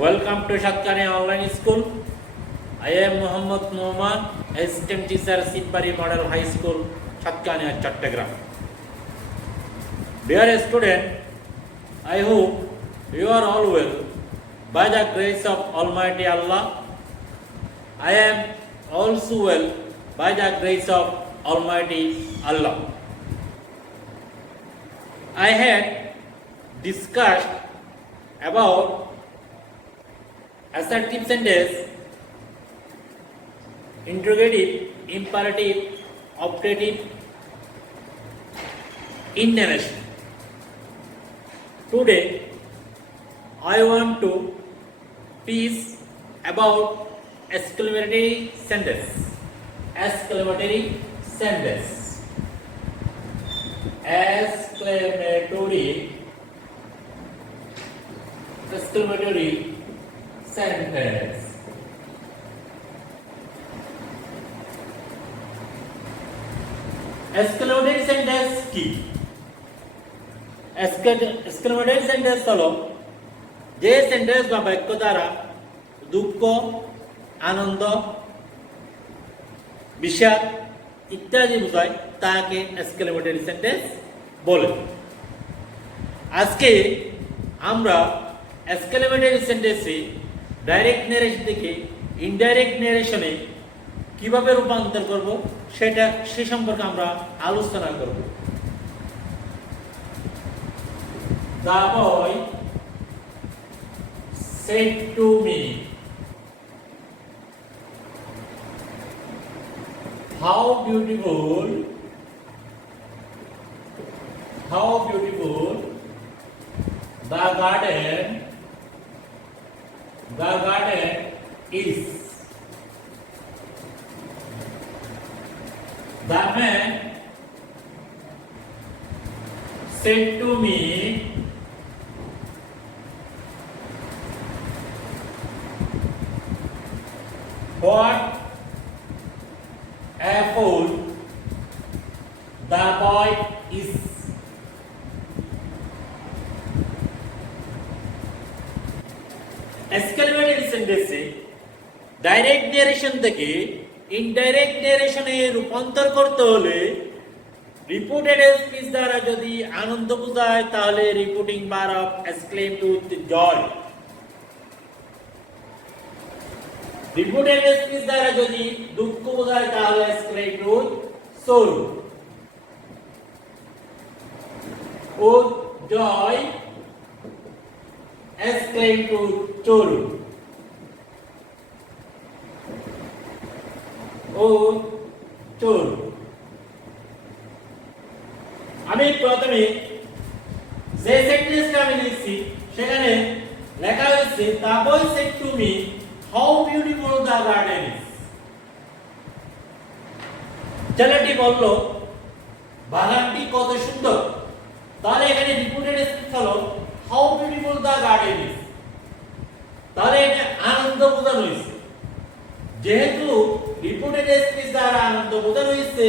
Welcome to Shatkani Online School. I am Muhammad Noman, Assistant Teacher, Sitpari Model High School, Shatkani at Chattogram. Dear student, I hope you are all well. By the grace of Almighty Allah, I am also well by the grace of Almighty Allah. I had discussed about assertive sentence, interrogative, imperative, optative in narration. Today, I want to teach about exclamatory sentence. Exclamatory sentence. Exclamatory sentence. Exclamatory sentence কি? Exclamatory sentence হলো যে সেন্টেন্স বা বাক্য দ্বারা দুঃখ, আনন্দ, বিষাদ ইত্যাদি বোঝায় তাকে এক্সক্লেমেটরি সেন্টেন্স বলে। আজকে আমরা এক্সক্লেমেটরি সেন্টেন্সে ডাইরেক্ট ন্যারেশন থেকে ইনডাইরেক্ট ন্যারেশনে কিভাবে রূপান্তর করব সে সম্পর্কে আমরা আলোচনা করব। The boy said to me, how beautiful the garden is. The man said to me, what a fool the boy is. Exclamatory সেন্টেন্সে ডাইরেক্ট ন্যারেশন থেকে ইনডাইরেক্ট ন্যারেশনে রূপান্তর করতে হলে রিপোর্টেড স্পিচ দ্বারা যদি আনন্দ বোঝায় তাহলে reporting verb exclaim with joy. Reported speech দ্বারা যদি দুঃখ বোঝায় তাহলে exclaim with sorrow. With joy exclaim with sorrow. ও চোর। আমি প্রথমে যে সেন্টেন্সটা আমি লিখছি সেখানে লেখা হয়েছে the boy said to me how beautiful the garden is. ছেলেটি বলল বাগানটি কত সুন্দর। তাহলে এখানে রিপোর্টেড স্পিচ হলো how beautiful the garden is. তাহলে এটা আনন্দ বোঝানো হয়েছে। যেহেতু রিপোর্টেড স্পিচ দ্বারা আনন্দ বোঝানো হয়েছে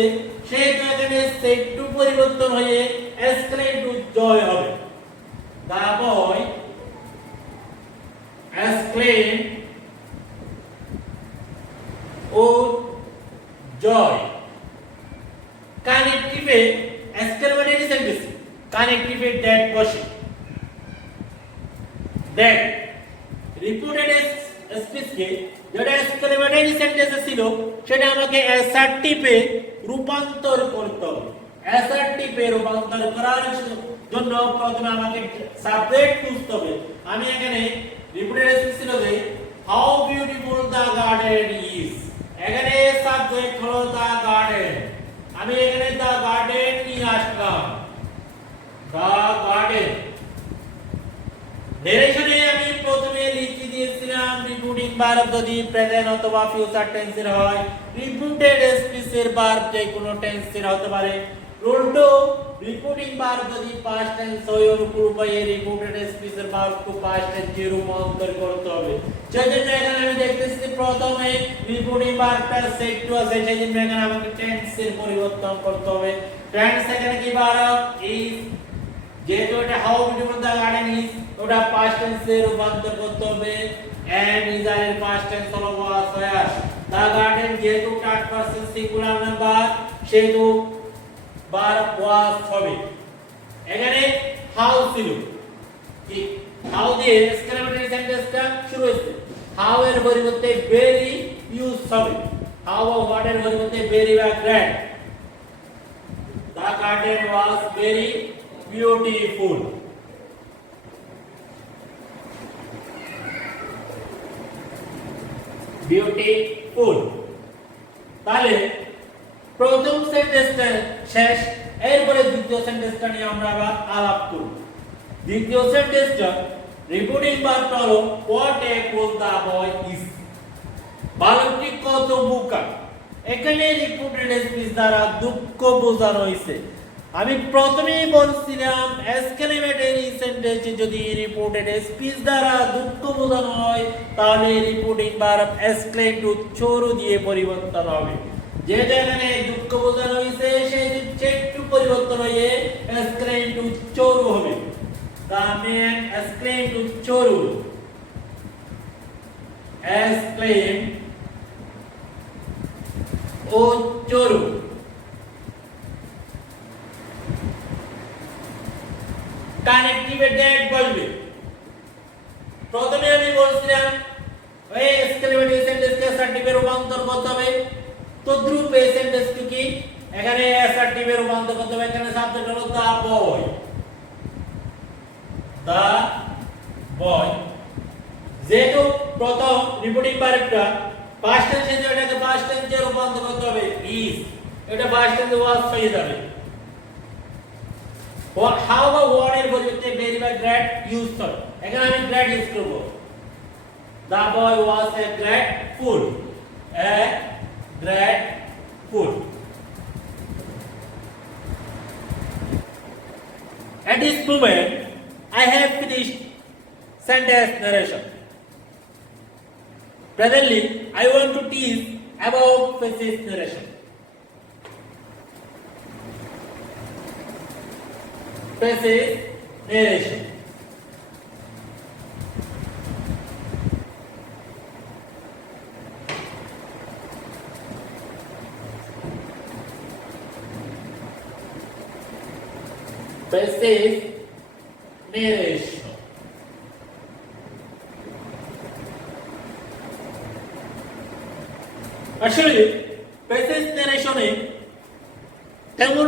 সেহেতু এখানে সেড টু পরিবর্তন হয়ে এক্সক্লেম টু জয় হবে। The boy exclaimed with joy. কানেক্টিভে এক্সক্লেমেটরি সেন্টেন্স কানেক্টিভে দ্যাট বসে। দ্যাট রিপোর্টেড স্পিচকে যেটা এক্সক্লেমেটরি সেন্টেন্স ছিল সেটা আমাকে অ্যাসার্টিভে রূপান্তর করতে হবে। অ্যাসার্টিভে রূপান্তর করার জন্য প্রথমে আমাকে সাবজেক্ট খুঁজতে হবে। আমি এখানে রিপোর্টেড স্পিচ ছিল যে how beautiful the garden is. এখানে সাবজেক্ট হলো দ্য গার্ডেন। আমি এখানে দ্য গার্ডেন নিয়ে আসলাম। দ্য গার্ডেন নেরেশনে আমি প্রথমে লিখে দিয়েছিলাম রিপোর্টিং ভার্ব যদি প্রেজেন্ট অথবা ফিউচার টেন্সের হয়, রিপোর্টেড স্পিচের ভার্ব যে কোনো টেন্সের হতে পারে। উল্টো রিপোর্টিং ভার্ব যদি পাস্ট টেন্স হয় অনুরূপ হয়ে রিপোর্টেড স্পিচের ভার্ব টু পাস্ট টেন্সে রূপান্তর করতে হবে। সেজন্য এখানে আমি দেখতেছি প্রথমে রিপোর্টিং ভার্বটা সেট টু আছে, সেজন্য এখানে আমাকে টেন্সের পরিবর্তন করতে হবে। টেন্স এখানে কি ভার্ব ইজ, যেহেতু এটা how beautiful the garden is, ওটা পাস্ট টেন্সে রূপান্তর করতে হবে। এন্ড ইজ এর পাস্ট টেন্স হলো ওয়াজ ওয়্যার। দ্য গার্ডেন যেহেতু থার্ড পারসন সিঙ্গুলার নাম্বার, সেহেতু ভার্ব ওয়াজ হবে। এখানে হাউ ছিল, কি হাউ দিয়ে এক্সক্লেমেটরি সেন্টেন্সটা শুরু হয়েছে। হাউ এর পরিবর্তে ভেরি ইউজ হবে। হাউ ও হোয়াট এর পরিবর্তে ভেরি বা grand. The garden was very beautiful. Beautiful. তাহলে প্রথম সেন্টেন্সটা শেষ, এরপরে দ্বিতীয় সেন্টেন্সটা নিয়ে আমরা আবার আলাপ করব। দ্বিতীয় সেন্টেন্সটা রিপোর্টিং ভার্বটা হলো what a cool the boy is. বালকটি কত বোকা। এখানে রিপোর্টেড স্পিচ দ্বারা দুঃখ বোঝানো হয়েছে। আমি প্রথমেই বলছিলাম এক্সক্লেমেটরি সেন্টেন্সে যদি রিপোর্টেড স্পিচ দ্বারা দুঃখ বোঝানো হয় তাহলে রিপোর্টিং ভার্ব এক্সক্লেম টু চোরু দিয়ে পরিবর্তন হবে। যেটা এখানে দুঃখ বোঝানো হয়েছে সেই একটু পরিবর্তন হয়ে এক্সক্লেম টু চোরু হবে। The man exclaimed to Choru. Exclaimed, "Oh Choru!" কানেক্টিভে ড্যাট বলবে। প্রথমে আমি বলছিলাম ওই এক্সক্লেমেটরি সেন্টেন্সকে অ্যাসার্টিভে রূপান্তর করতে হবে। তদ্রূপ এই সেন্টেন্সটি কি এখানে অ্যাসার্টিভে রূপান্তর করতে হবে। এখানে সাবজেক্ট হলো দা বয়। দা বয় যেহেতু প্রথম রিপোর্টিং ভার্বটা পাস্ট টেন্সে, এটাকে পাস্ট টেন্সে রূপান্তর করতে হবে ইজ, এটা পাস্ট টেন্সে ওয়াজ হয়ে যাবে। হাউ বা হোয়াট এর পরিবর্তে ভেরি বা গ্রেট ইউজ হয়। এখানে আমি গ্রেট ইউজ করব। The boy was a grateful. A grateful. At this moment I have finished sentence narration. Presently, I want to teach about passage narration. Passage narration. Passage narration. আসলে প্যাসেজ ন্যারেশনে তেমন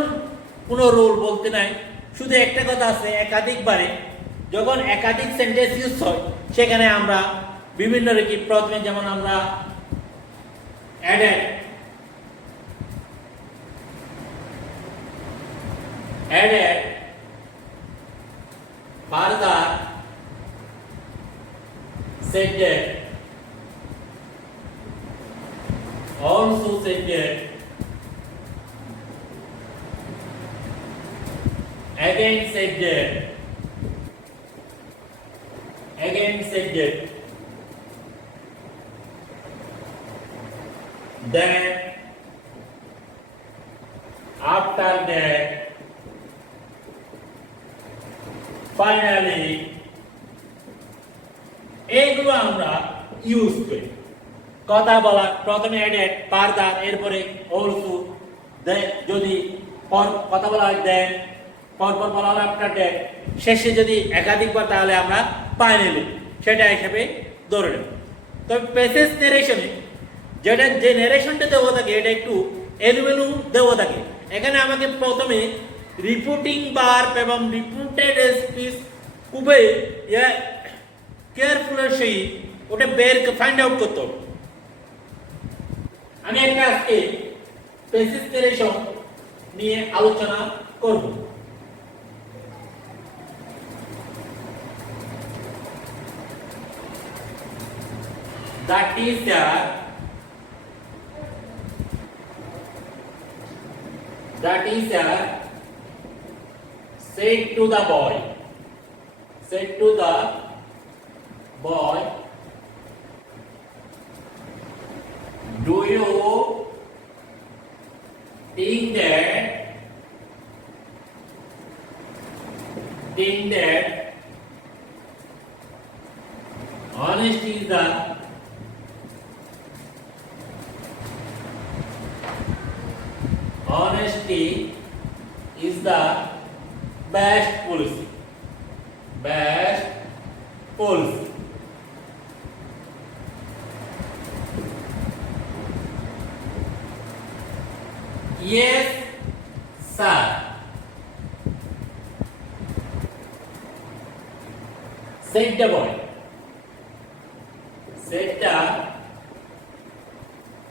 কোনো রোল বলতে নাই, শুধু একটা কথা আছে, একাধিকবারে যখন একাধিক সেন্টেন্স ইউজ হয় সেখানে আমরা বিভিন্ন রকম, প্রথমে যেমন আমরা added further said also said again said then after that finally এইগুলো আমরা ইউজ করি কথা বলা। প্রথমে অ্যাডেড, ফার্দার, এরপরে অলসো, যদি কথা বলা হয় দেন, পরপর বলা হয় আফটার দ্যাট, শেষে যদি একাধিকবার তাহলে আমরা ফাইনালি সেটা হিসেবে ধরে নেব। তবে প্যাসেজ ন্যারেশনে যেটা যে ন্যারেশনটা দেওয়া থাকে এটা একটু এলোমেলো দেওয়া থাকে। এখানে আমাকে প্রথমে রিপোর্টিং ভার্ব এবং রিপোর্টেড স্পিচ খুবই কেয়ারফুলের সেই ওটা ফাইন্ড আউট করতে হবে। আমি একটা আজকে প্যাসেজ ন্যারেশন নিয়ে আলোচনা করব। The teacher said to the boy, do you think that Honesty is the best policy. Best policy. Yes, sir. Said the boy. Said the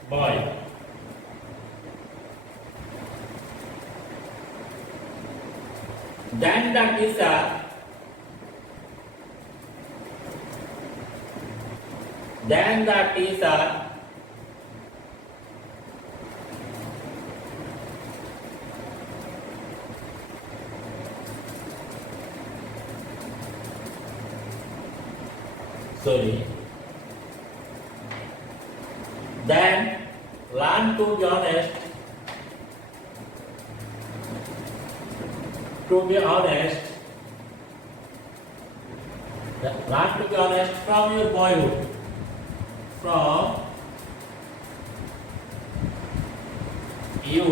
boy. Then the teacher then learn to be honest. Learn to be honest from your boyhood. From you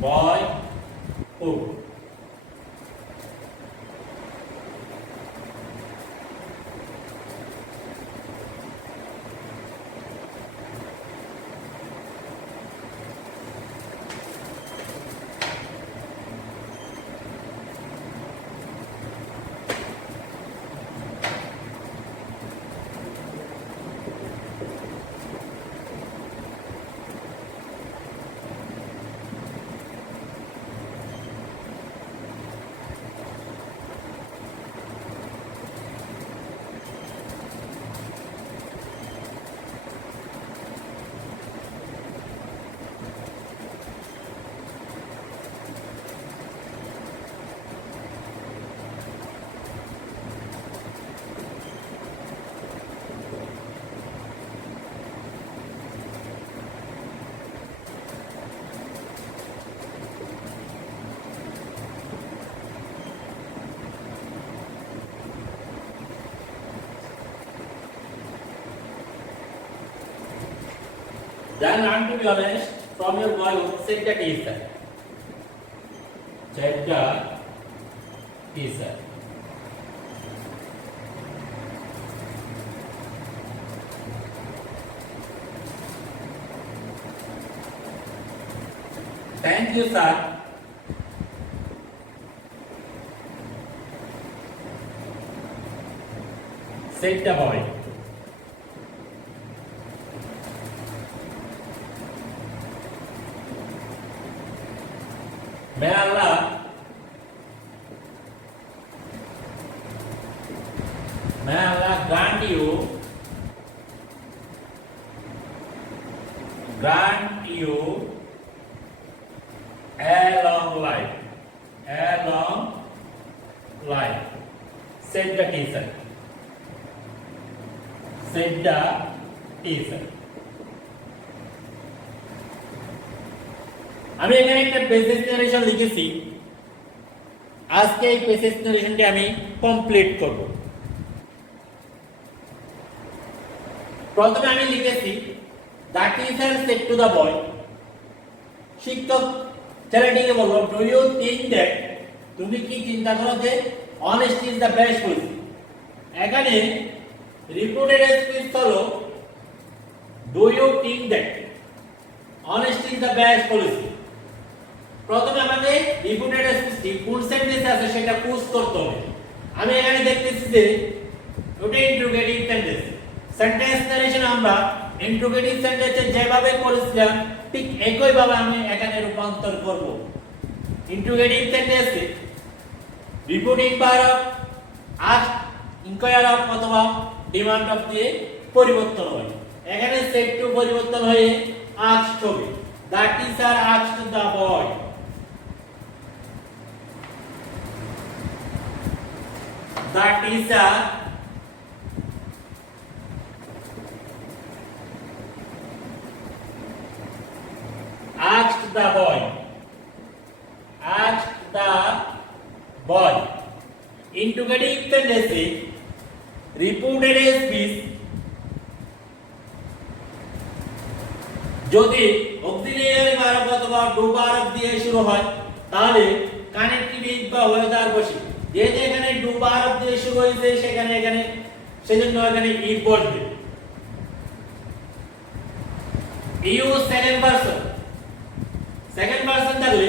boyhood. Then learn to be honest from your boyhood. Said the teacher. Said the teacher. Thank you, sir. Said the boy. May Allah grant you a long life. Said the teacher. আমি এখানে একটা passage narration লিখেছি। আজকে এই পেসেজ নারেশনটি আমি কমপ্লিট করব। প্রথমে আমি লিখেছি the teacher said to the boy. শিক্ষক ছেলেটিকে বলল, ডু ইউ থিংক দ্যাট, তুমি কি চিন্তা করো যে honesty is the best policy. এখানে রিপোর্টেড স্পিচ হলো do you think that honesty is the best policy. প্রথমে আমাদের রিপোর্টেড স্পিচটি কোন সেন্টেন্সে আছে সেটা পুশ করতে হবে। আমি এখানে দেখতেছি যে ওটা ইন্টারোগেটিভ সেন্টেন্স। সেন্টেন্স নারেশন আমরা ইন্টারোগেটিভ সেন্টেন্সে যেভাবে করেছিলাম ঠিক একই ভাবে আমি এখানে রূপান্তর করব। ইন্টারোগেটিভ সেন্টেন্সে reporting verb ask, inquire of অথবা ডিমান্ড অফ দিয়ে পরিবর্তন হয়। এখানে সেড টু পরিবর্তন হয়ে আস্কড হবে। The teacher asked the boy. The teacher asked the boy. Interrogative sentence reported speech যদি অক্সিলিয়ারি ভার্ব অথবা ডু ভার্ব দিয়ে শুরু হয় তাহলে কানেক্টিভ ইজ বা ওয়েদার বসে, যেহেতু এখানে ডু ভার্ব দিয়ে শুরু হয়েছে এখানে সেজন্য এখানে ইজ বসবে। ইউজ সেকেন্ড পারসন থাকলে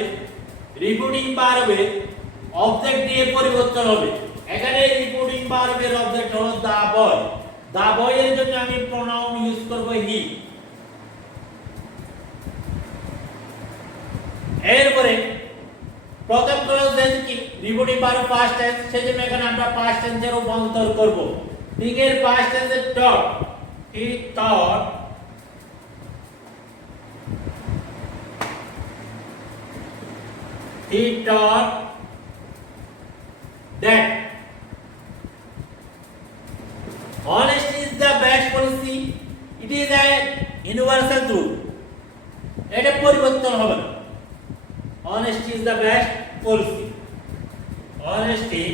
রিপোর্টিং ভার্বে অবজেক্ট দিয়ে পরিবর্তন হবে। এখানে রিপোর্টিং ভার্বের অবজেক্ট হলো দা বয় এর জন্য আমি প্রোনাউন ইউজ করব হি। এরপরে প্রথম ক্লজ কি রিপোর্টিং ভার্ব পাস্ট টেন্স, সেজন্য এখানে আমরা পাস্ট টেন্সের রূপান্তর করব। দিকের পাস্ট টেন্সের taught, he thought, he taught that honesty is the best policy, it is a universal truth, এটা পরিবর্তন হবে না। honesty is the best policy, honesty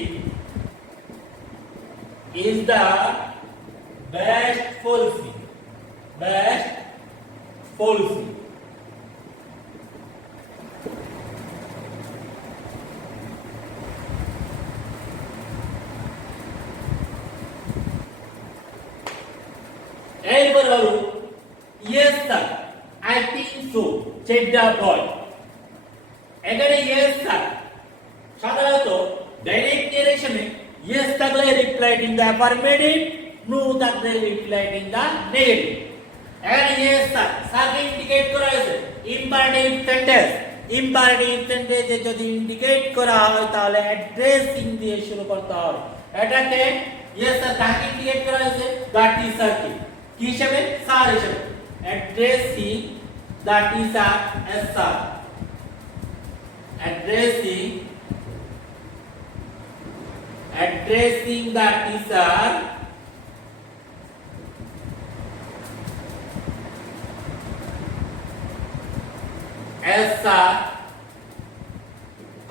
is the best policy, best policy। এরপর হলো yes sir I think so said the boy। এখানে yes sir সাধারণত direct নারেশনে yes থাকলে replied in the affirmative, no থাকলে রিপ্লাইড ইন দা নেগেটিভ। এখানে yes sir সার্কে indicate করা হয়েছে ইম্পারেটিভ সেন্টেন্সে যদি ইন্ডিকেট করা হয় তাহলে অ্যাড্রেসিং দিয়ে শুরু করতে হবে। এটাকে yes sir কাকে ইন্ডিকেট করা হয়েছে? দা টিচারকে। কি হিসেবে? স্যার হিসেবে। Addressing the teacher as sir, addressing the teacher as sir.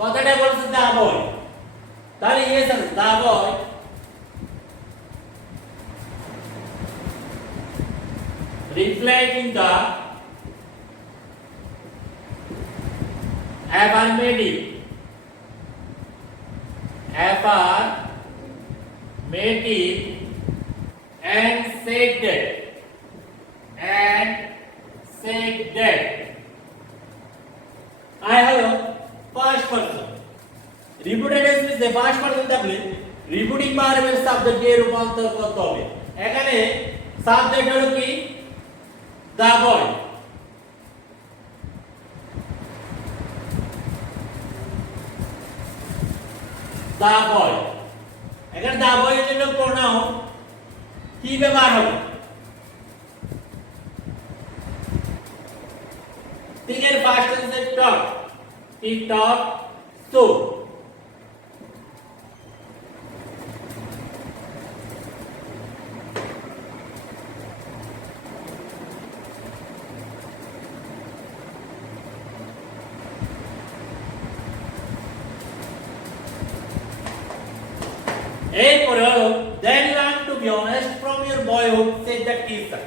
কথাটা বলছে দা বয়, তাহলে yes sir the boy reflecting the affirmative and said that I have a first person repeated speech the first person থাকলে রিপিটিং ভার্বের সাবজেক্ট দিয়ে রূপান্তর করতে হবে। এখানে সাবজেক্ট হলো কি? দা বয়। দা বয়, এখানে দা বয়ের জন্য প্রোনাউন কি ব্যবহার হবে? তিনের ফার্স্ট টেন্সে টক, হি টক সো। এরপরে হলো then learn to be honest from your boyhood said the teacher।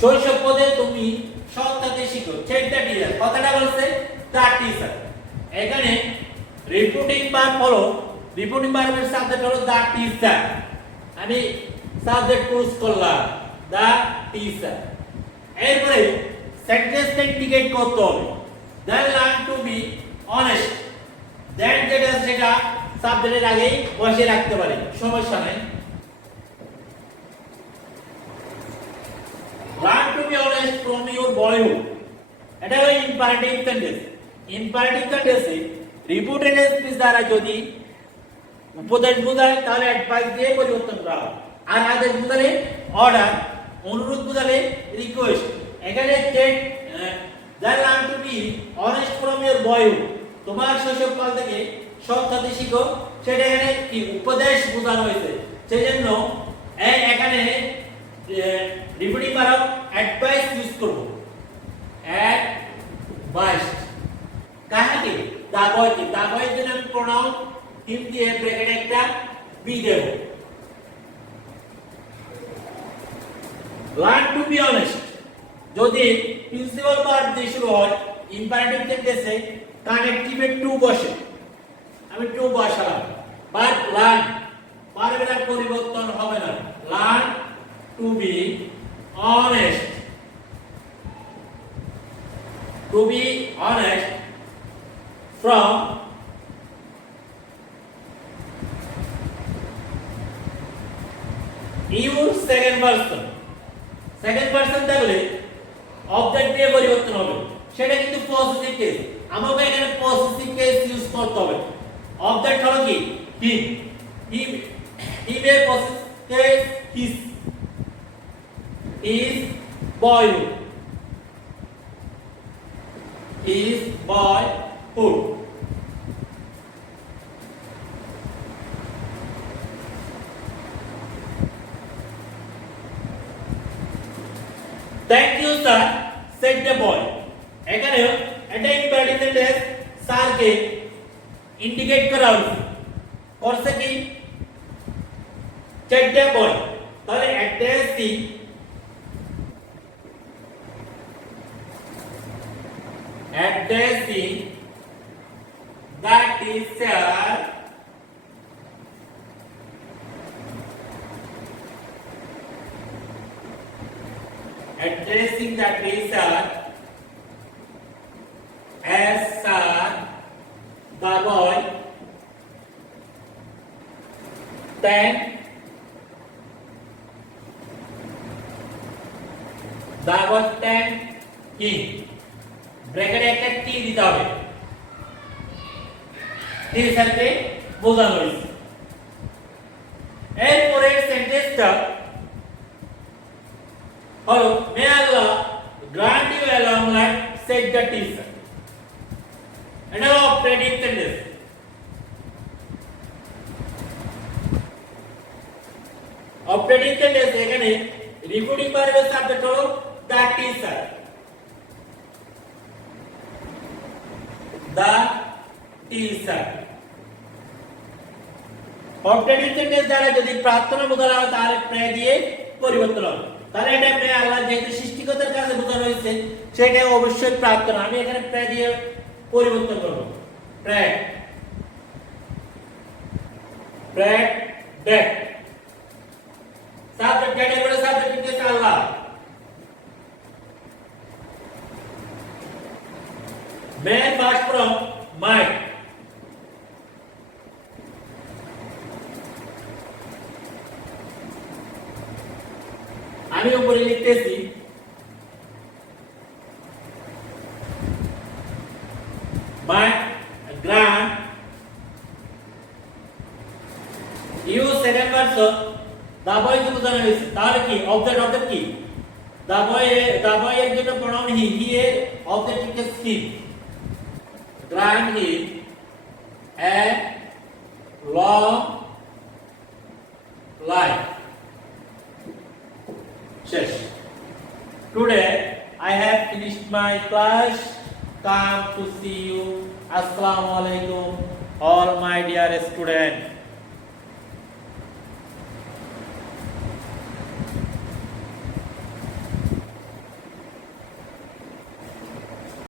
শৈশব পদে তুমি সৎ থাকতে শিখো said the teacher। কথাটা বলছে the teacher। এখানে রিপিটিং ভার্ব হলো, রিপিটিং ভার্বের সাবজেক্ট হলো the teacher, আমি সাবজেক্ট চুজ করলাম the teacher। এরপরে সেন্টেন্সটা ইন্ডিকেট করতে হবে then learn to be honest, that যেটা সেটা সাবজেক্টের আগেই বসে রাখতে পারে, সমস্যা নাই। learn to be honest from your boyhood, এটা হলো ইম্পারেটিভ সেন্টেন্স। ইম্পারেটিভ সেন্টেন্সে রিপিটেড স্পিচ দ্বারা যদি উপদেশ বোঝায় তাহলে অ্যাডভাইস দিয়ে পরিবর্তন করা হয়, আর আদেশ বোঝালে অর্ডার, অনুরোধ বোঝালে রিকোয়েস্ট। এখানে learn to be honest from your boyhood, তোমার শৈশবকাল থেকে সৎ থাকতে শিখো, সেটা এখানে কি উপদেশ বোঝানো হয়েছে, সেজন্য এখানে রিপিটিং ভার্ব অ্যাডভাইস ইউজ করব। অ্যাডভাইস কাকে? দা বয়কে। দা বয়ের জন্য আমি প্রোনাউন হিম দিয়ে ব্র্যাকেটে একটা বি দেব লার্ন টু বি অনেস্ট যদি প্রিন্সিপাল পার্ট দিয়ে শুরু হয় ইম্পারেটিভ সেন্টেন্সে কানেক্টিভে টু বসে আমি টু বসালাম বাট লার্ন পারবেলার পরিবর্তন হবে না learn to be honest to be honest from your second person থাকলে অবজেক্ট দিয়ে পরিবর্তন হবে সেটা কিন্তু পজিটিভ কেস আমাকে এখানে পজিটিভ কেস ইউজ করতে হবে অবজেক্ট হলো কি হি এর positive case is boyhood is boyhood thank you sir said the boy এখানে এটা ইম্পারেটিভ সেন্টেন্স স্যারকে ইন্ডিকেট করা হয়েছে করছে কি said the boy তাহলে addressing that teacher addressing the teacher as sir the boy then the boy thank him ব্র্যাকেটে একটা টি দিতে হবে টিচারকে বোঝানো হয়েছে এরপরের সেন্টেন্সটা হলো may Allah grant you a long life said the teacher এটা হলো অপারেটিভ সেন্টেন্স অপারেটিভ সেন্টেন্স এখানে রিপিটিং ভার্বের সাবজেক্ট হলো the teacher the teacher objective sentence দ্বারা যদি প্রার্থনা বোঝানো হয় তাহলে প্রে দিয়ে পরিবর্তন হবে তাহলে এটা প্রে আল্লাহ যেহেতু সৃষ্টিকর্তার কাছে বোঝানো হয়েছে সেটা অবশ্যই প্রার্থনা আমি এখানে প্রে দিয়ে পরিবর্তন করব প্রে প্রে দ্যাট সাবজেক্ট এর পরে সাবজেক্ট হচ্ছে আল্লাহ man passed from might আমি উপরে লিখতেছি my grant you second person the boy কে বোঝানো হয়েছে তাহলে কি অবজেক্ট কি the boy এর জন্য প্রনাউন he এর অবজেক্ট হচ্ছে he grant him a long life. Shush. Today I have finished my class. Come to see you. Assalamu alaikum, all my dear students.